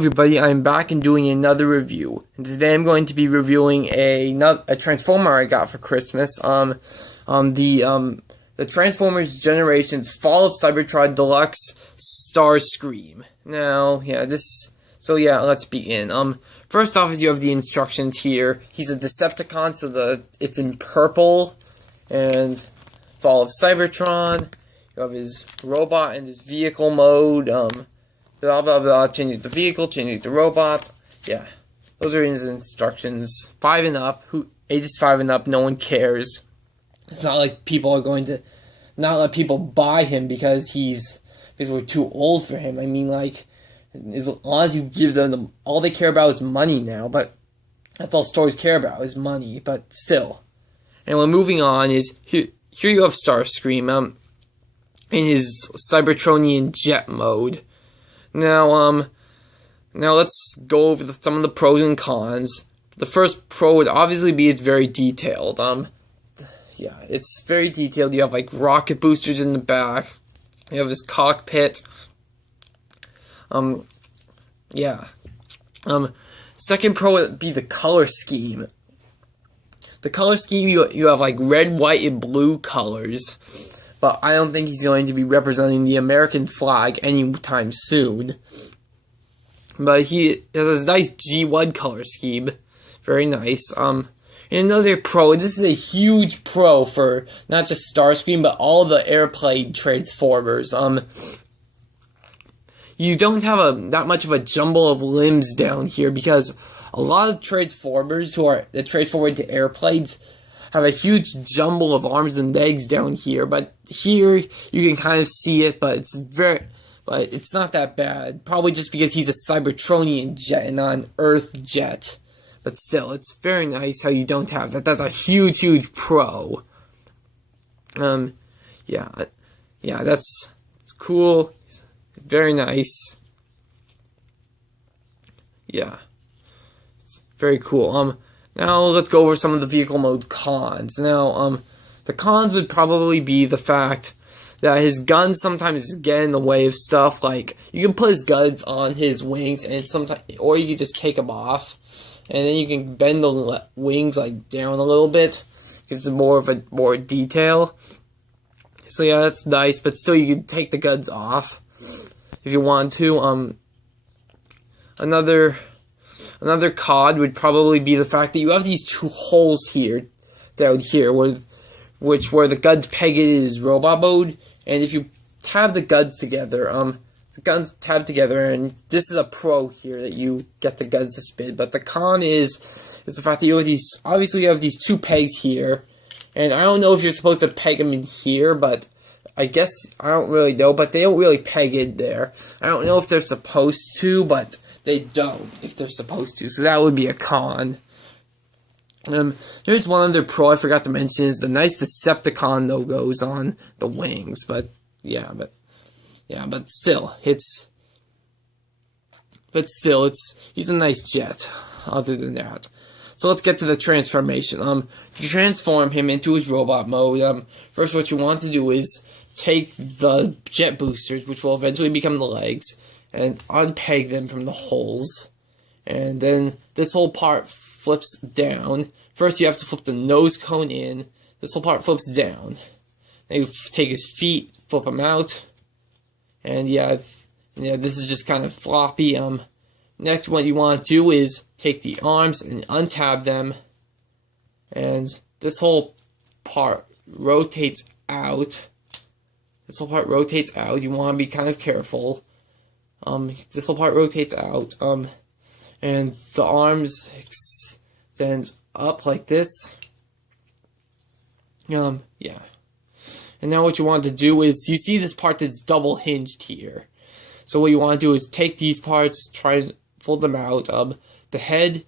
everybody, I'm back and doing another review. And today I'm going to be reviewing a Transformer I got for Christmas. The Transformers Generations Fall of Cybertron Deluxe Starscream. Now, let's begin. First off is you have the instructions here. He's a Decepticon, so it's in purple. And Fall of Cybertron. You have his robot and his vehicle mode. Blah blah blah, changing the vehicle, changing the robot. Yeah, those are his instructions. 5 and up, ages 5 and up, no one cares. It's not like people are going to not let people buy him because we're too old for him. I mean, like, as long as you give them all they care about is money now, but that's all stores care about is money, but still. And we're moving on is, here you have Starscream, in his Cybertronian jet mode. Now let's go over some of the pros and cons. The first pro would obviously be it's very detailed. Yeah, it's very detailed. You have, like, rocket boosters in the back. You have this cockpit. Yeah. Second pro would be the color scheme. The color scheme, you have, like, red, white, and blue colors. But I don't think he's going to be representing the American flag anytime soon. But he has a nice G1 color scheme. Very nice. And another pro, this is a huge pro for not just Starscream, but all the airplane Transformers. You don't have that much of a jumble of limbs down here, because a lot of Transformers that transform into airplanes have a huge jumble of arms and legs down here, but here you can kind of see it, but it's not that bad. Probably just because he's a Cybertronian jet and not an Earth jet. But still, it's very nice how you don't have that. That's a huge, huge pro. Yeah, it's cool. Very nice. Yeah, it's very cool. Now, let's go over some of the vehicle mode cons. Now, the cons would probably be the fact that his guns sometimes get in the way of stuff. Like, you can put his guns on his wings, and or you can just take them off, and then you can bend the wings, like, down a little bit. Gives it more detail. So yeah, that's nice, but still you can take the guns off if you want to. Another con would probably be the fact that you have these two holes here, down here, where the guns peg in his robot mode, and if you tab the guns together, the guns tab together, and this is a pro here that you get the guns to spin. But the con is the fact that you have these two pegs here, and I don't know if you're supposed to peg them in here, but I guess I don't really know. But they don't really peg in there. I don't know if they're supposed to, but they don't if they're supposed to, so that would be a con. There's one other pro I forgot to mention is the nice Decepticon logos on the wings, but still, he's a nice jet. Other than that, so let's get to the transformation. You transform him into his robot mode. First, what you want to do is take the jet boosters, which will eventually become the legs, and unpeg them from the holes, and then this whole part flips down. First you have to flip the nose cone in, this whole part flips down, then you take his feet, flip them out, and yeah, this is just kind of floppy. Next, what you want to do is take the arms and untab them, and this whole part rotates out. You want to be kind of careful. This whole part rotates out, and the arms extend up like this. Yeah. And now what you want to do is, you see this part that's double hinged here. So what you want to do is take these parts, try and fold them out. The head, you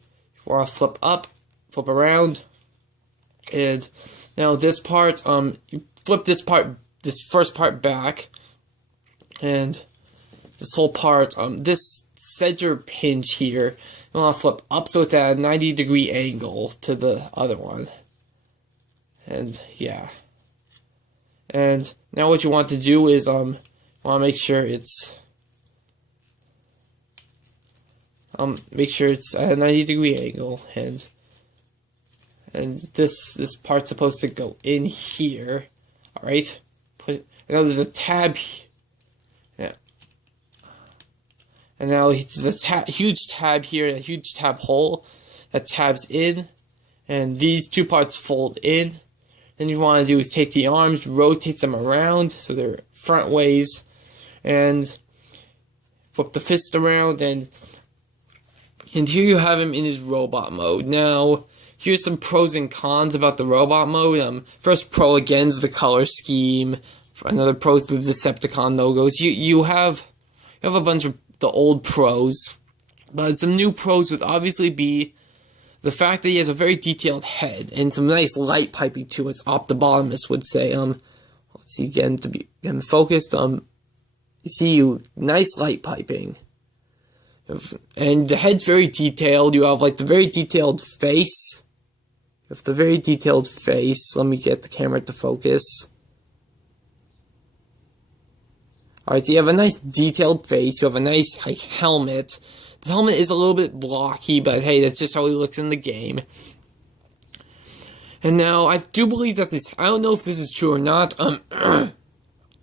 want to flip up, flip around, and now this part, you flip this first part back, and this whole part, this center hinge here, you want to flip up so it's at a 90-degree angle to the other one. And yeah. And now what you want to do is, want to make sure it's make sure it's at a 90-degree angle, and this part's supposed to go in here. All right, now there's a tab. Yeah, and now there's a huge tab here, a huge tab hole that tabs in, and these two parts fold in. Then you want to do is take the arms, rotate them around so they're front ways, and flip the fist around, and here you have him in his robot mode. Now, here's some pros and cons about the robot mode. First pro, again, is the color scheme. Another pro is the Decepticon logos. You have a bunch of the old pros, but some new pros would obviously be the fact that he has a very detailed head and some nice light piping too, as Optibottomus would say. Let's see again to be focused. You see nice light piping, and the head's very detailed. You have like the very detailed face. You have the very detailed face. Let me get the camera to focus. Alright, so you have a nice detailed face. You have a nice like helmet. The helmet is a little bit blocky, but hey, that's just how he looks in the game. And now, I do believe that I don't know if this is true or not, I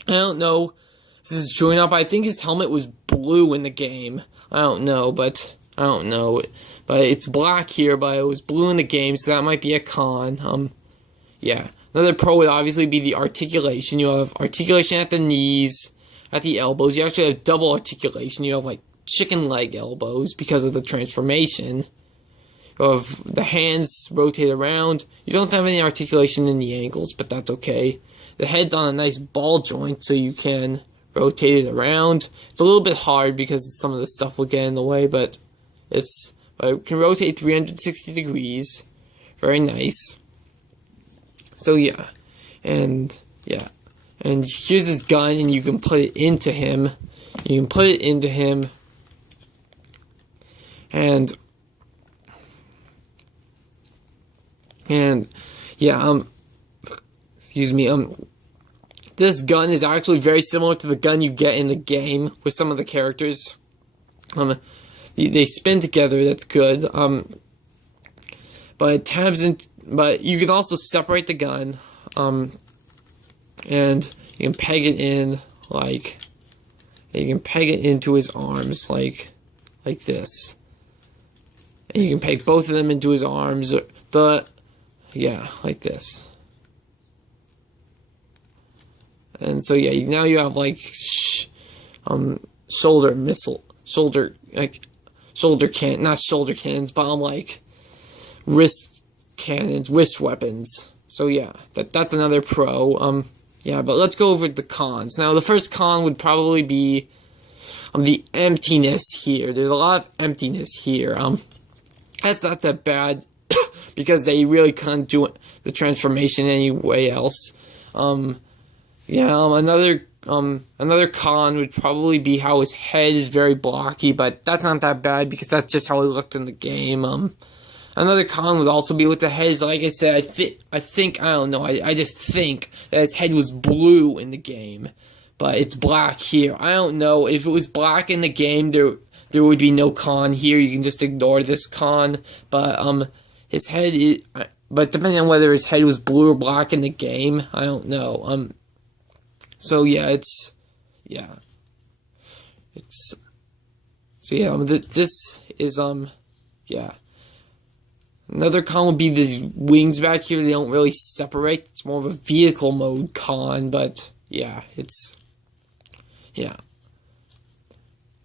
don't know if this is true or not, but I think his helmet was blue in the game. I don't know, but it's black here, but it was blue in the game, so that might be a con. Yeah. Another pro would obviously be the articulation. You have articulation at the knees, at the elbows. You actually have double articulation. You have, like, chicken leg elbows because of the transformation. Of the hands rotate around. You don't have any articulation in the ankles, but that's okay. The head's on a nice ball joint, so you can rotate it around. It's a little bit hard because some of the stuff will get in the way, but it can rotate 360 degrees. Very nice. So yeah, and here's his gun, and you can put it into him. And yeah, excuse me, this gun is actually very similar to the gun you get in the game with some of the characters. They spin together, that's good. But it tabs in, but you can also separate the gun, and you can peg it in, like, you can peg it into his arms, like this. And you can peg both of them into his arms, like this. And so yeah, now you have like shoulder cannon, not shoulder cannons, but like wrist cannons, wrist weapons. So yeah, that's another pro. Yeah, but let's go over the cons. Now the first con would probably be the emptiness here. There's a lot of emptiness here. That's not that bad because they really can't do the transformation anyway else. Another con would probably be how his head is very blocky, but that's not that bad because that's just how he looked in the game. Another con would also be with the head. Like I said, I just think that his head was blue in the game, but it's black here. I don't know if it was black in the game. There would be no con here. You can just ignore this con. But his head is. But depending on whether his head was blue or black in the game, I don't know. So yeah, this is yeah. Another con would be these wings back here. They don't really separate. It's more of a vehicle mode con, but yeah,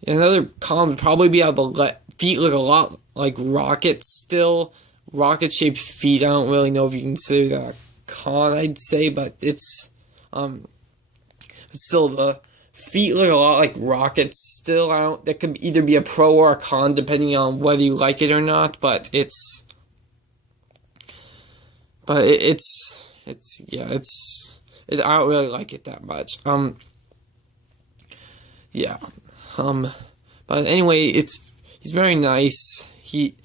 Another con would probably be how the feet look a lot like rockets still. Rocket-shaped feet. I don't really know if you consider that a con, I'd say, but it's still the feet look a lot like rockets still. That could either be a pro or a con depending on whether you like it or not, but I don't really like it that much. But anyway, he's very nice. He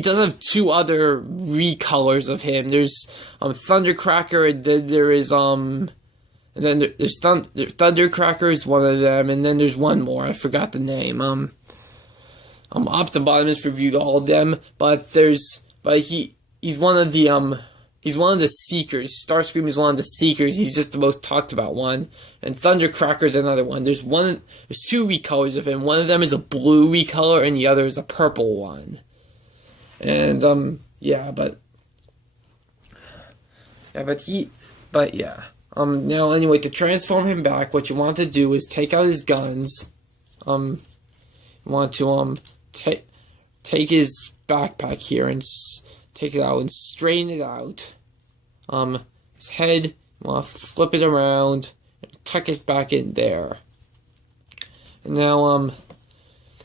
does have two other recolors of him. There's Thundercracker, and then there's Thundercracker is one of them, and then there's one more. I forgot the name. Optibotimus reviewed all of them, but he's one of the Seekers. Starscream is one of the Seekers. He's just the most talked about one. And Thundercracker is another one. There's two recolors of him. One of them is a blue recolor, and the other is a purple one. And now anyway, to transform him back, what you want to do is take out his guns. You want to take his backpack here and take it out and straighten it out. His head, you want to flip it around and tuck it back in there. And now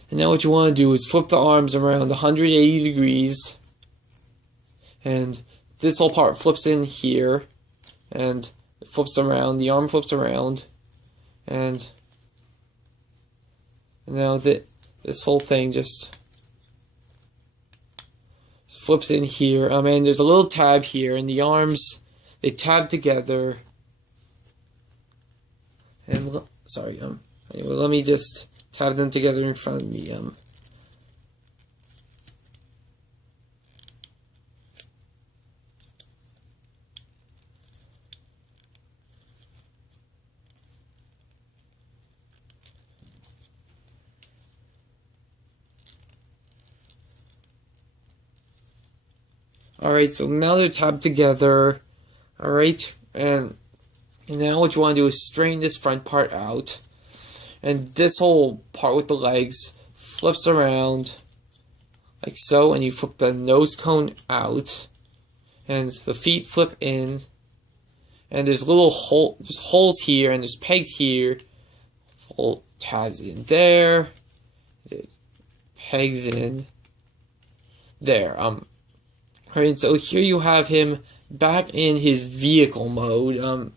what you want to do is flip the arms around 180 degrees. And this whole part flips in here. And it flips around, the arm flips around. And now this whole thing just flips in here. And there's a little tab here, and the arms, they tab together. And anyway, let me just tab them together in front of me. Alright, so now they're tabbed together. Alright, and now what you want to do is straighten this front part out. And this whole part with the legs flips around like so, and you flip the nose cone out. And the feet flip in. And there's holes here, and there's pegs here. Tabs in there. Pegs in there. Alright, so here you have him back in his vehicle mode.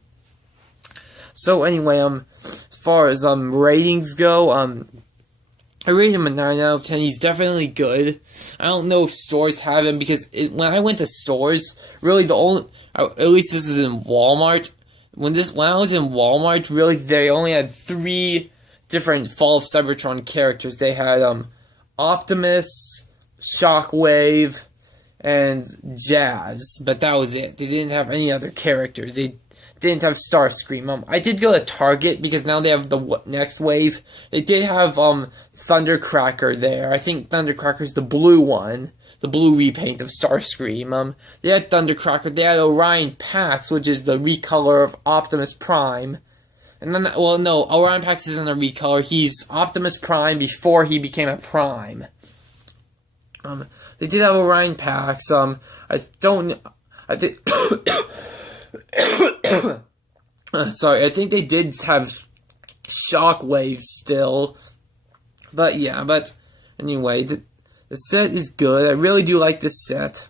So anyway, as far as ratings go, I rate him a 9 out of 10. He's definitely good. I don't know if stores have him, because when I went to stores, really at least this is in Walmart. When I was in Walmart, really they only had 3 different Fall of Cybertron characters. They had Optimus, Shockwave, and Jazz, but that was it. They didn't have any other characters. They didn't have Starscream. I did go to Target, because now they have the next wave. They did have Thundercracker there. I think Thundercracker's the blue one, the blue repaint of Starscream. They had Thundercracker. They had Orion Pax, which is the recolor of Optimus Prime. And then, well, no, Orion Pax isn't a recolor. He's Optimus Prime before he became a Prime. They did have Orion Pax. I think sorry, I think they did have Shockwave still. But anyway, the set is good. I really do like this set.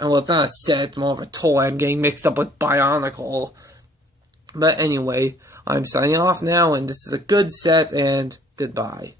Well, it's not a set, it's more of a toy. I'm getting mixed up with Bionicle. But anyway, I'm signing off now, and this is a good set, and goodbye.